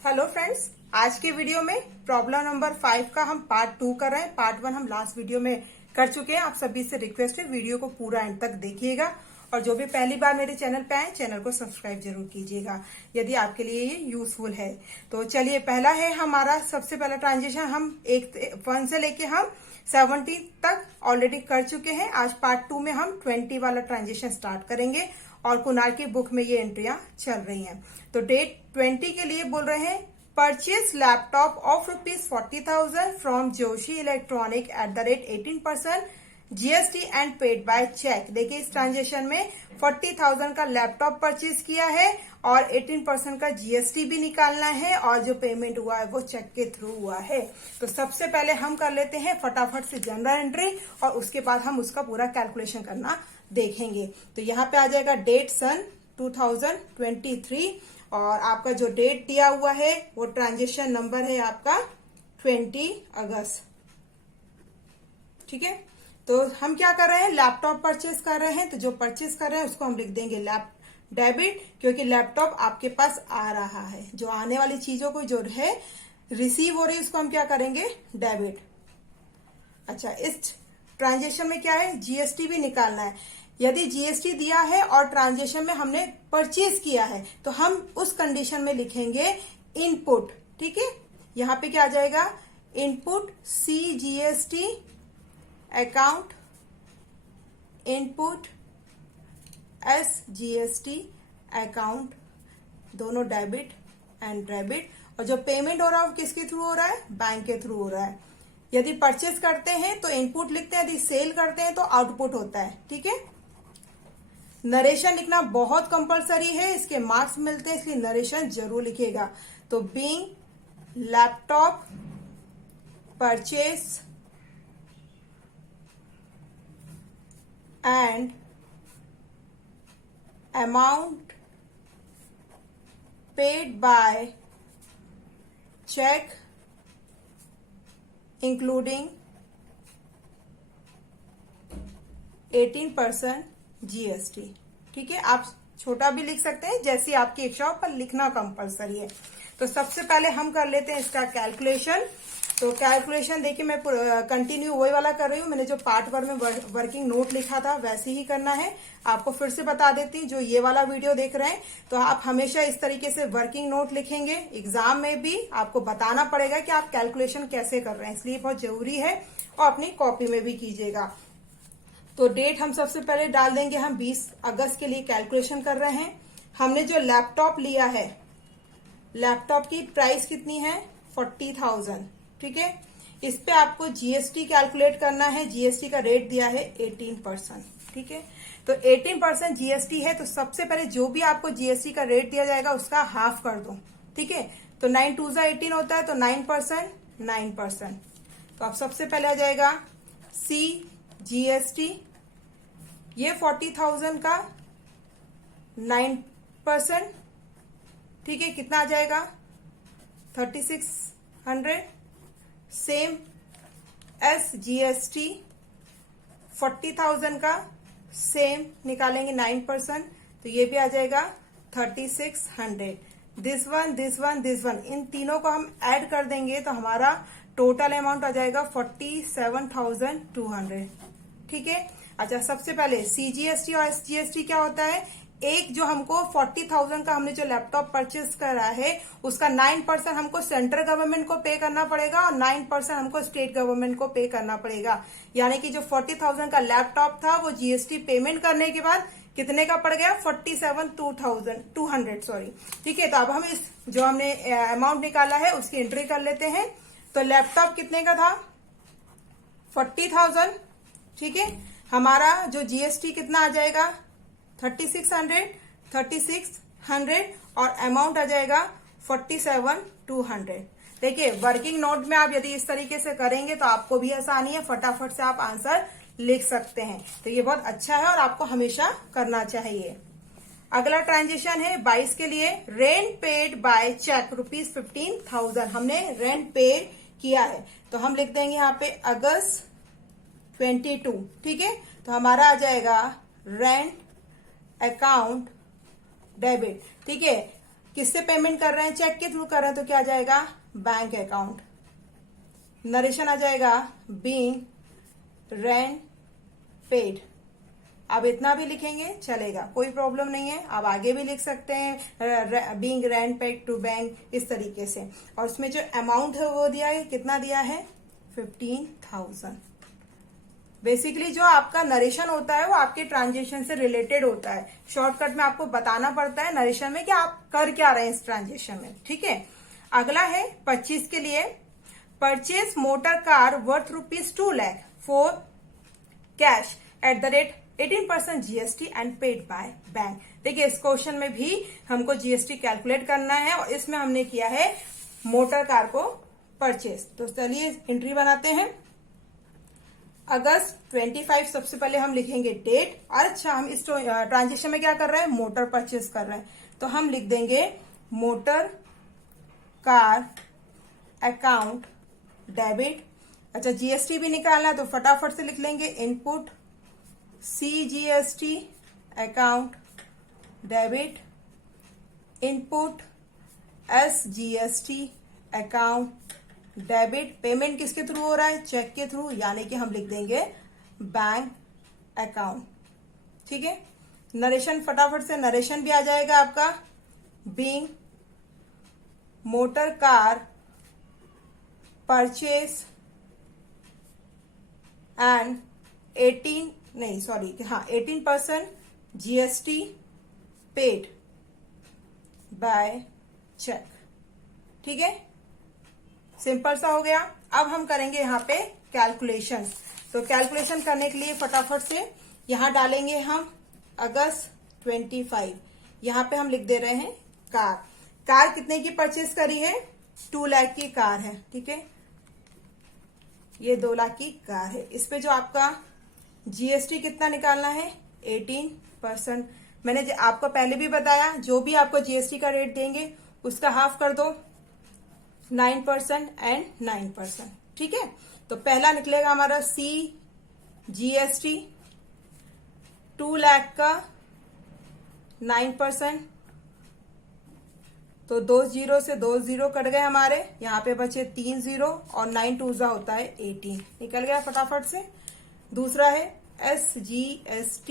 Hello friends, आज के video में प्रॉब्लम नंबर 5 का हम पार्ट 2 कर रहे हैं। पार्ट 1 हम लास्ट वीडियो में कर चुके हैं। आप सभी से रिक्वेस्ट है वीडियो को पूरा एंड तक देखिएगा और जो भी पहली बार मेरे चैनल पे आए चैनल को सब्सक्राइब जरूर कीजिएगा यदि आपके लिए ये यूजफुल है। तो चलिए, पहला है हमारा सबसे पहला ट्रांजेक्शन। हम 1 से लेके हम 70 तक ऑलरेडी कर चुके हैं। आज पार्ट 2 में हम 20 वाला ट्रांजेक्शन स्टार्ट करेंगे और कुणाल की बुक में ये एंट्रियां चल रही हैं। तो डेट 20 के लिए बोल रहे हैं, purchase laptop of ₹40,000 from Joshi electronic at the rate 18% GST and paid by cheque. देखिए, इस ट्रांजेक्शन में 40,000 का लैपटॉप परचेज किया है और 18% का जीएसटी भी निकालना है और जो पेमेंट हुआ है वो चेक के थ्रू हुआ है। तो सबसे पहले हम कर लेते हैं फटाफट से जनरल एंट्री और उसके बाद हम उसका पूरा कैलकुलेशन करना देखेंगे। तो यहाँ पे आ जाएगा डेट सन 2023 और आपका जो डेट दिया हुआ है वो ट्रांजेक्शन नंबर है आपका 20 अगस्त। ठीक है, तो हम क्या कर रहे हैं, लैपटॉप परचेज कर रहे हैं। तो जो परचेज कर रहे हैं उसको हम लिख देंगे डेबिट, क्योंकि लैपटॉप आपके पास आ रहा है। जो आने वाली चीजों को जो है रिसीव हो रही है उसको हम क्या करेंगे, डेबिट। अच्छा, इस ट्रांजेक्शन में क्या है, जीएसटी भी निकालना है। यदि जीएसटी दिया है और ट्रांजेक्शन में हमने परचेज किया है तो हम उस कंडीशन में लिखेंगे इनपुट। ठीक है, यहां पे क्या आ जाएगा, input C GST account, input S GST account, दोनों डेबिट एंड डेबिट। और जो पेमेंट हो रहा है वो किसके थ्रू हो रहा है, बैंक के थ्रू हो रहा है। यदि परचेज करते हैं तो इनपुट लिखते हैं, यदि सेल करते हैं तो आउटपुट होता है। ठीक है, नरेशन लिखना बहुत कंपलसरी है, इसके मार्क्स मिलते हैं, इसलिए नरेशन जरूर लिखिएगा। तो being laptop purchase and amount paid by cheque including 18% GST. ठीक है, आप छोटा भी लिख सकते हैं, जैसी आपकी इच्छा हो, पर लिखना कंपलसरी है। तो सबसे पहले हम कर लेते हैं इसका कैलकुलेशन। तो कैलकुलेशन देखिए, मैं कंटिन्यू वही वाला कर रही हूँ। मैंने जो पार्ट 1 में वर्किंग नोट लिखा था वैसे ही करना है। आपको फिर से बता देती हूँ, जो ये वाला वीडियो देख रहे हैं तो आप हमेशा इस तरीके से वर्किंग नोट लिखेंगे। एग्जाम में भी आपको बताना पड़ेगा कि आप कैलकुलेशन कैसे कर रहे हैं, इसलिए बहुत जरूरी है और अपनी कॉपी में भी कीजिएगा। तो डेट हम सबसे पहले डाल देंगे, हम 20 अगस्त के लिए कैलकुलेशन कर रहे हैं। हमने जो लैपटॉप लिया है, लैपटॉप की प्राइस कितनी है, 40,000। ठीक है, इस पे आपको जीएसटी कैलकुलेट करना है। जीएसटी का रेट दिया है 18%। ठीक है, तो 18% जीएसटी है, तो सबसे पहले जो भी आपको जीएसटी का रेट दिया जाएगा उसका हाफ कर दो। ठीक है, तो 9 2 18 होता है, तो 9%। तो अब सबसे पहले आ जाएगा सी जीएसटी, ये 40,000 का 9%। ठीक है, कितना आ जाएगा, 3600। सेम एस जीएसटी 40,000 का सेम निकालेंगे 9%, तो ये भी आ जाएगा 3600। दिस वन, इन तीनों को हम ऐड कर देंगे तो हमारा टोटल अमाउंट आ जाएगा 47,200। ठीक है, अच्छा, सबसे पहले सीजीएसटी और एसजीएसटी क्या होता है, एक जो हमको 40,000 का हमने जो लैपटॉप परचेज करा है उसका 9% हमको सेंट्रल गवर्नमेंट को पे करना पड़ेगा और 9% हमको स्टेट गवर्नमेंट को पे करना पड़ेगा। यानी कि जो 40,000 का लैपटॉप था वो जीएसटी पेमेंट करने के बाद कितने का पड़ गया, 47,200 सॉरी। ठीक है, तो अब हम इस जो हमने अमाउंट निकाला है उसकी एंट्री कर लेते हैं। तो लैपटॉप कितने का था, 40,000। ठीक है, हमारा जो जीएसटी कितना आ जाएगा, 3600 और अमाउंट आ जाएगा 47,200। देखिए, वर्किंग नोट में आप यदि इस तरीके से करेंगे तो आपको भी आसानी है, फटाफट से आप आंसर लिख सकते हैं। तो ये बहुत अच्छा है और आपको हमेशा करना चाहिए। अगला ट्रांजेक्शन है 22 के लिए, रेंट पेड बाय चेक ₹15,000। हमने रेंट पेड किया है तो हम लिख देंगे यहाँ पे अगस्त 22। ठीक है, तो हमारा आ जाएगा रेंट अकाउंट डेबिट। ठीक है, किससे पेमेंट कर रहे हैं, चेक के थ्रू कर रहे हैं, तो क्या आ जाएगा, बैंक अकाउंट। नरेशन आ जाएगा बीइंग रेंट पेड। अब इतना भी लिखेंगे चलेगा, कोई प्रॉब्लम नहीं है। आप आगे भी लिख सकते हैं being rent paid to bank, इस तरीके से। और उसमें जो अमाउंट है वो दिया है, कितना दिया है, 15,000। बेसिकली जो आपका नरेशन होता है वो आपके ट्रांजेक्शन से रिलेटेड होता है। शॉर्टकट में आपको बताना पड़ता है नरेशन में कि आप कर क्या रहे हैं इस ट्रांजेक्शन में, ठीक है। अगला है 25 के लिए, purchase motor car worth ₹2 lakh for cash at the rate 18% GST and paid by bank. देखिए इस क्वेश्चन में भी हमको जीएसटी कैलकुलेट करना है और इसमें हमने किया है मोटर कार को परचेज। तो चलिए एंट्री बनाते हैं। अगस्त 25 सबसे पहले हम लिखेंगे डेट। और अच्छा, हम इस ट्रांजेक्शन में क्या कर रहे हैं, मोटर परचेज कर रहे हैं, तो हम लिख देंगे मोटर कार अकाउंट डेबिट। अच्छा, जीएसटी भी निकालना है तो फटाफट से लिख लेंगे, input CGST account debit, input SGST account debit. Payment किसके थ्रू हो रहा है, चेक के थ्रू, यानी कि हम लिख देंगे बैंक अकाउंट, ठीक है। नरेशन फटाफट से नरेशन भी आ जाएगा आपका, being motor car purchase and 18% GST paid by cheque, ठीक है। सिंपल सा हो गया। अब हम करेंगे यहाँ पे कैलकुलेशन। तो कैलकुलेशन करने के लिए फटाफट से यहाँ डालेंगे हम अगस्त 25। यहाँ पे हम लिख दे रहे हैं कार। कार कितने की परचेज करी है, 2 लाख की कार है, ठीक है। ये 2 लाख की कार है। इस पे जो आपका जीएसटी कितना निकालना है, 18%। मैंने आपको पहले भी बताया, जो भी आपको जीएसटी का रेट देंगे उसका हाफ कर दो, 9% एंड 9%, ठीक है। तो पहला निकलेगा हमारा CGST 2 लाख का 9%, तो 2 जीरो से 2 जीरो कट गए हमारे, यहाँ पे बचे 3 जीरो और 9 2 होता है 18, निकल गया फटाफट से। दूसरा है SGST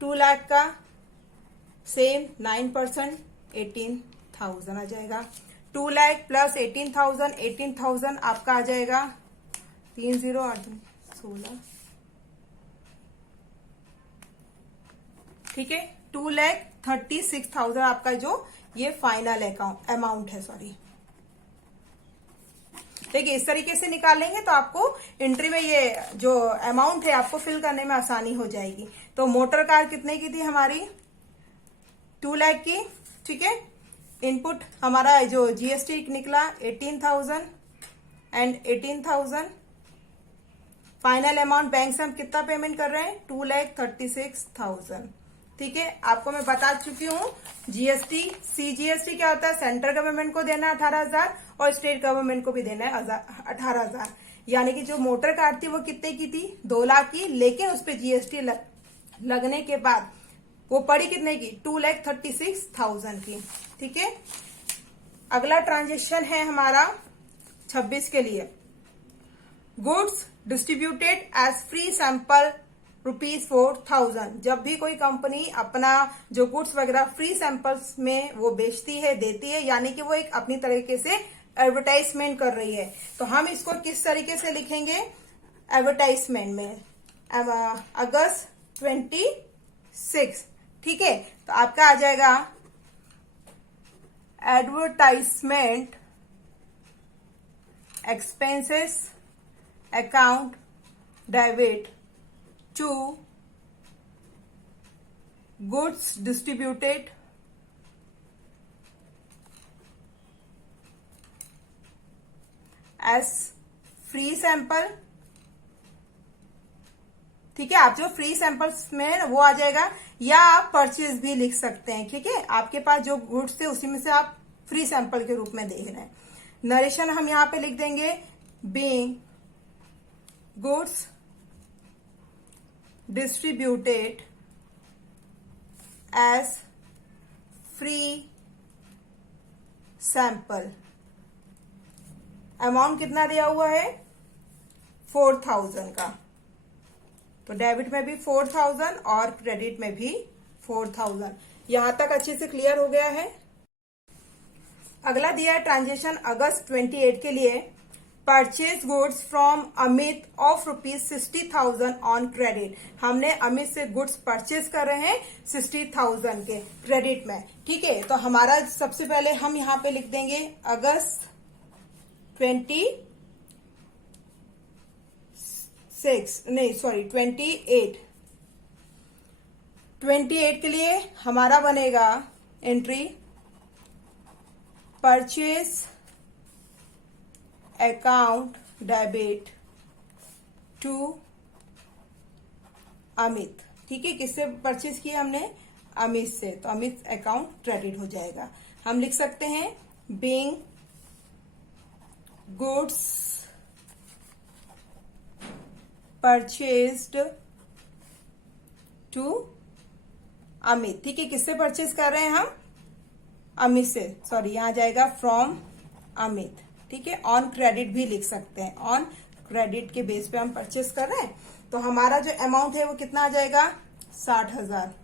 2 लाख का सेम 9%, 18,000 आ जाएगा। 2 लाख प्लस 18,000 आपका आ जाएगा 3 जीरो 8 16, ठीक है। 2,36,000 आपका जो ये फाइनल अमाउंट है, सॉरी। देखिए इस तरीके से निकालेंगे तो आपको एंट्री में ये जो अमाउंट है आपको फिल करने में आसानी हो जाएगी। तो मोटर कार कितने की थी हमारी, 2 लाख की, ठीक है। इनपुट हमारा जो जीएसटी निकला 18,000 एंड 18,000। फाइनल अमाउंट बैंक से हम कितना पेमेंट कर रहे हैं, 2,36,000, ठीक है। आपको मैं बता चुकी हूँ जीएसटी CGST क्या होता है, सेंट्रल गवर्नमेंट को देना है 18,000 और स्टेट गवर्नमेंट को भी देना है 18,000। यानी कि जो मोटर कार थी वो कितने की थी, 2 लाख की, लेकिन उस पर जीएसटी लगने के बाद वो पड़ी कितने की, 2,36,000 की, ठीक है। अगला ट्रांजेक्शन है हमारा 26 के लिए, goods distributed as free sample ₹4,000। जब भी कोई कंपनी अपना जो गुड्स वगैरह फ्री सैंपल्स में वो बेचती है, देती है, यानी कि वो एक अपनी तरीके से एडवर्टाइजमेंट कर रही है, तो हम इसको किस तरीके से लिखेंगे, एडवर्टाइजमेंट में अगस्त 26, ठीक है। तो आपका आ जाएगा advertisement expenses account debit to goods distributed as free sample, ठीक है। आप जो फ्री सैंपल्स में वो आ जाएगा, या आप परचेज भी लिख सकते हैं, ठीक है। आपके पास जो गुड्स थे उसी में से आप फ्री सैंपल के रूप में देख रहे हैं। नरेशन हम यहां पे लिख देंगे being goods distributed as free sample. Amount कितना दिया हुआ है 4000 का, तो डेबिट में भी 4000 और क्रेडिट में भी 4000। यहां तक अच्छे से क्लियर हो गया है। अगला दिया है ट्रांजेक्शन अगस्त 28 के लिए, purchase goods from Amit of ₹60,000 on credit. हमने अमित से गुड्स परचेज कर रहे हैं 60,000 के क्रेडिट में, ठीक है। तो हमारा सबसे पहले हम यहां पे लिख देंगे अगस्त 28 के लिए हमारा बनेगा entry purchase account debit to Amit, ठीक है। किससे परचेज किया हमने, अमित से, तो अमित अकाउंट क्रेडिट हो जाएगा। हम लिख सकते हैं being goods purchased to Amit, ठीक है। किससे परचेज कर रहे हैं हम, अमित से, सॉरी यहां जाएगा फ्रॉम अमित, ठीक है। ऑन क्रेडिट भी लिख सकते हैं, ऑन क्रेडिट के बेस पे हम परचेस कर रहे हैं। तो हमारा जो अमाउंट है वो कितना आ जाएगा 60,000,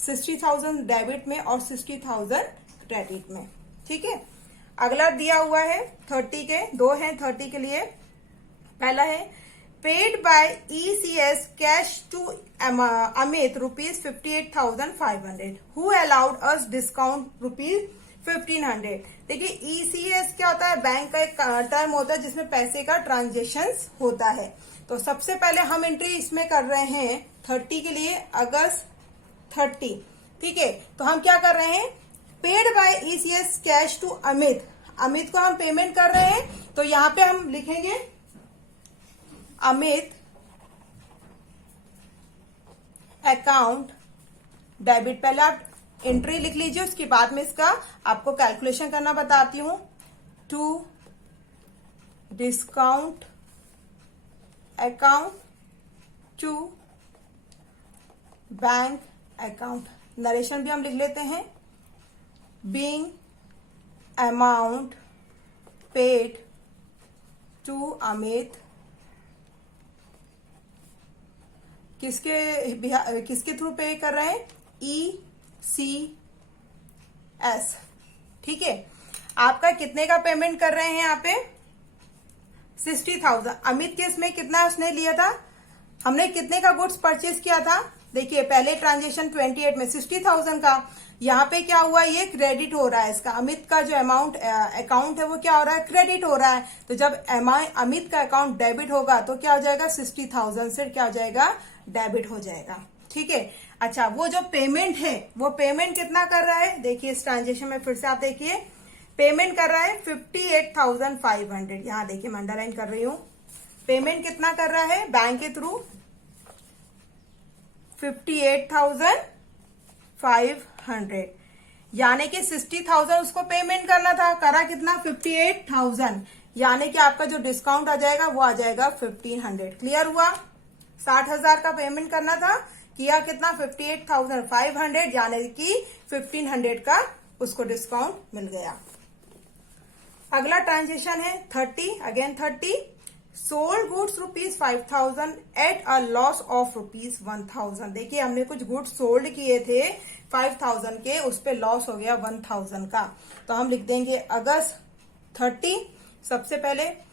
60,000 डेबिट में और 60,000 क्रेडिट में, ठीक है। अगला दिया हुआ है 30 के, दो हैं 30 के लिए। पहला है paid by ECS cash to Amit ₹58,500 who allowed us discount ₹1,500। देखिए ईसीएस क्या होता है, बैंक का एक टर्म होता है जिसमें पैसे का ट्रांजेक्शन होता है। तो सबसे पहले हम एंट्री इसमें कर रहे हैं 30 के लिए, अगस्त 30, ठीक है। तो हम क्या कर रहे हैं, paid by ECS cash to Amit, Amit को हम पेमेंट कर रहे हैं। तो यहां पे हम लिखेंगे अमित अकाउंट डेबिट, पहले आप एंट्री लिख लीजिए, उसके बाद में इसका आपको कैलकुलेशन करना बताती हूं। To discount account to bank account, narration भी हम लिख लेते हैं, being amount paid to Amit, किसके थ्रू पे कर रहे हैं, ECS, ठीक है। आपका कितने का पेमेंट कर रहे हैं यहाँ पे 60,000। अमित के इसमें कितना उसने लिया था, हमने कितने का गुड्स परचेज किया था, देखिए पहले ट्रांजेक्शन 28 में 60,000 का, यहाँ पे क्या हुआ, ये क्रेडिट हो रहा है इसका, अमित का जो अकाउंट है वो क्या हो रहा है, क्रेडिट हो रहा है। तो जब अमित का अकाउंट डेबिट होगा तो क्या हो जाएगा, 60,000 से क्या हो जाएगा, डेबिट हो जाएगा, ठीक है। अच्छा, वो जो पेमेंट है वो पेमेंट कितना कर रहा है, देखिए इस ट्रांजेक्शन में फिर से आप देखिए पेमेंट कर रहा है 58,500, यहां देखिए मैं अंडरलाइन कर रही हूं, पेमेंट कितना कर रहा है बैंक के थ्रू 58,500, यानी कि 60,000 उसको पेमेंट करना था, करा कितना 58,000, यानी कि आपका जो डिस्काउंट आ जाएगा वो आ जाएगा 1,500। क्लियर हुआ, 60,000 का पेमेंट करना था, किया कितना 58,500, यानी कि 1,500 का उसको डिस्काउंट मिल गया। अगला ट्रांजेक्शन है 30, again 30, sold goods ₹5,000 at a loss of ₹1,000। देखिए हमने कुछ गुड्स सोल्ड किए थे 5,000 के, उस पे लॉस हो गया 1,000 का। तो हम लिख देंगे अगस्त 30, सबसे पहले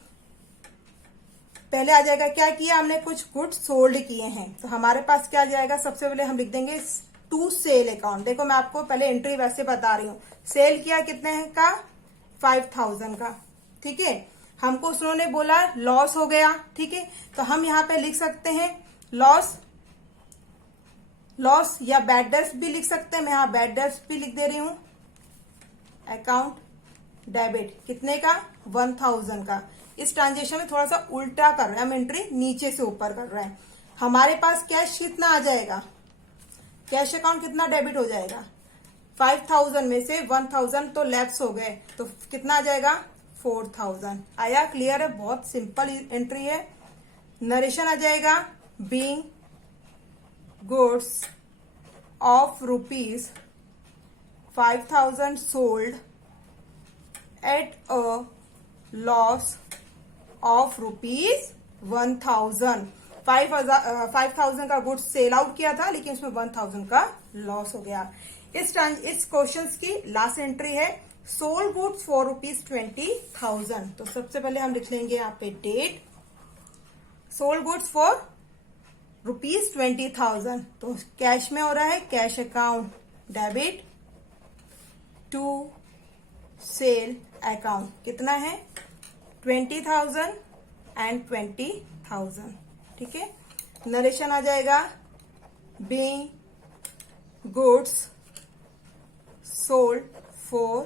आ जाएगा, क्या किया हमने, कुछ गुड्स सोल्ड किए हैं, तो हमारे पास क्या आ जाएगा, सबसे पहले हम लिख देंगे टू सेल अकाउंट। देखो मैं आपको पहले एंट्री वैसे बता रही हूँ, सेल किया कितने का 5,000 का, ठीक है। हमको उन्होंने बोला लॉस हो गया, ठीक है, तो हम यहाँ पे लिख सकते हैं लॉस या बैड डेट्स भी लिख सकते हैं, मैं यहाँ बैड डेट्स भी लिख दे रही हूं। अकाउंट डेबिट कितने का 1,000 का। इस ट्रांजेक्शन में थोड़ा सा उल्टा कर रहे हैं हम, एंट्री नीचे से ऊपर कर रहे हैं। हमारे पास कैश कितना आ जाएगा, कैश अकाउंट कितना डेबिट हो जाएगा, 5,000 में से 1,000 तो लैप्स हो गए, तो कितना आ जाएगा 4,000। आया, क्लियर है, बहुत सिंपल एंट्री है। नरेशन आ जाएगा being goods of ₹5,000 sold at a loss of ₹1000। 5,000 का गुड्स सेल आउट किया था, लेकिन उसमें 1,000 का लॉस हो गया। इस क्वेश्चन की लास्ट एंट्री है सोल्ड गुड्स फॉर ₹20,000। तो सबसे पहले हम लिख लेंगे यहाँ पे डेट, सोल्ड गुड्स फॉर ₹20,000। तो कैश में हो रहा है, cash account debit to sale account, कितना है 20,000 एंड 20,000। ठीक है, नरेशन आ जाएगा being goods sold for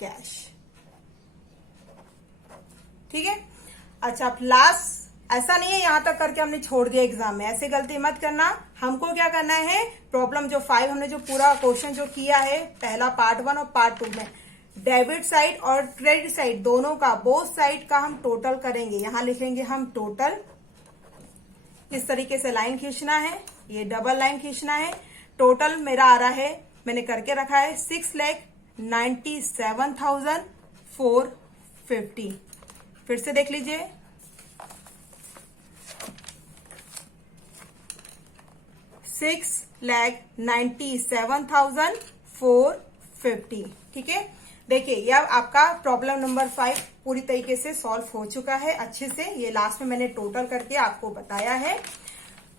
cash. ठीक है, अच्छा लास्ट, ऐसा नहीं है यहां तक करके हमने छोड़ दिया एग्जाम में, ऐसे गलती मत करना। हमको क्या करना है, प्रॉब्लम जो 5 हमने जो पूरा क्वेश्चन जो किया है, पहला पार्ट 1 और पार्ट 2 में डेबिट साइड और क्रेडिट साइड दोनों का, बोथ साइड का हम टोटल करेंगे। यहां लिखेंगे हम टोटल, इस तरीके से लाइन खींचना है, ये डबल लाइन खींचना है। टोटल मेरा आ रहा है, मैंने करके रखा है 6,97,450। फिर से देख लीजिए, 6,97,450। ठीक है, देखिए ये आपका प्रॉब्लम नंबर 5 पूरी तरीके से सॉल्व हो चुका है अच्छे से। ये लास्ट में मैंने टोटल करके आपको बताया है।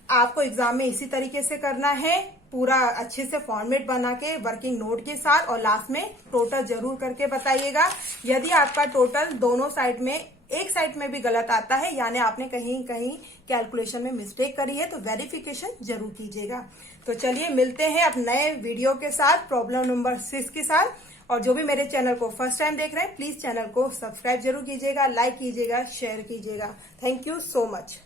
आपको एग्जाम में इसी तरीके से करना है, पूरा अच्छे से फॉर्मेट बना के वर्किंग नोट के साथ, और लास्ट में टोटल जरूर करके बताइएगा। यदि आपका टोटल दोनों साइड में, एक साइड में भी गलत आता है, यानी आपने कहीं कहीं कैलकुलेशन में मिस्टेक करी है, तो वेरिफिकेशन जरूर कीजिएगा। तो चलिए मिलते हैं अब नए वीडियो के साथ, प्रॉब्लम नंबर 6 के साथ। और जो भी मेरे चैनल को फर्स्ट टाइम देख रहे हैं, प्लीज चैनल को सब्सक्राइब जरूर कीजिएगा, लाइक कीजिएगा, शेयर कीजिएगा। Thank you so much.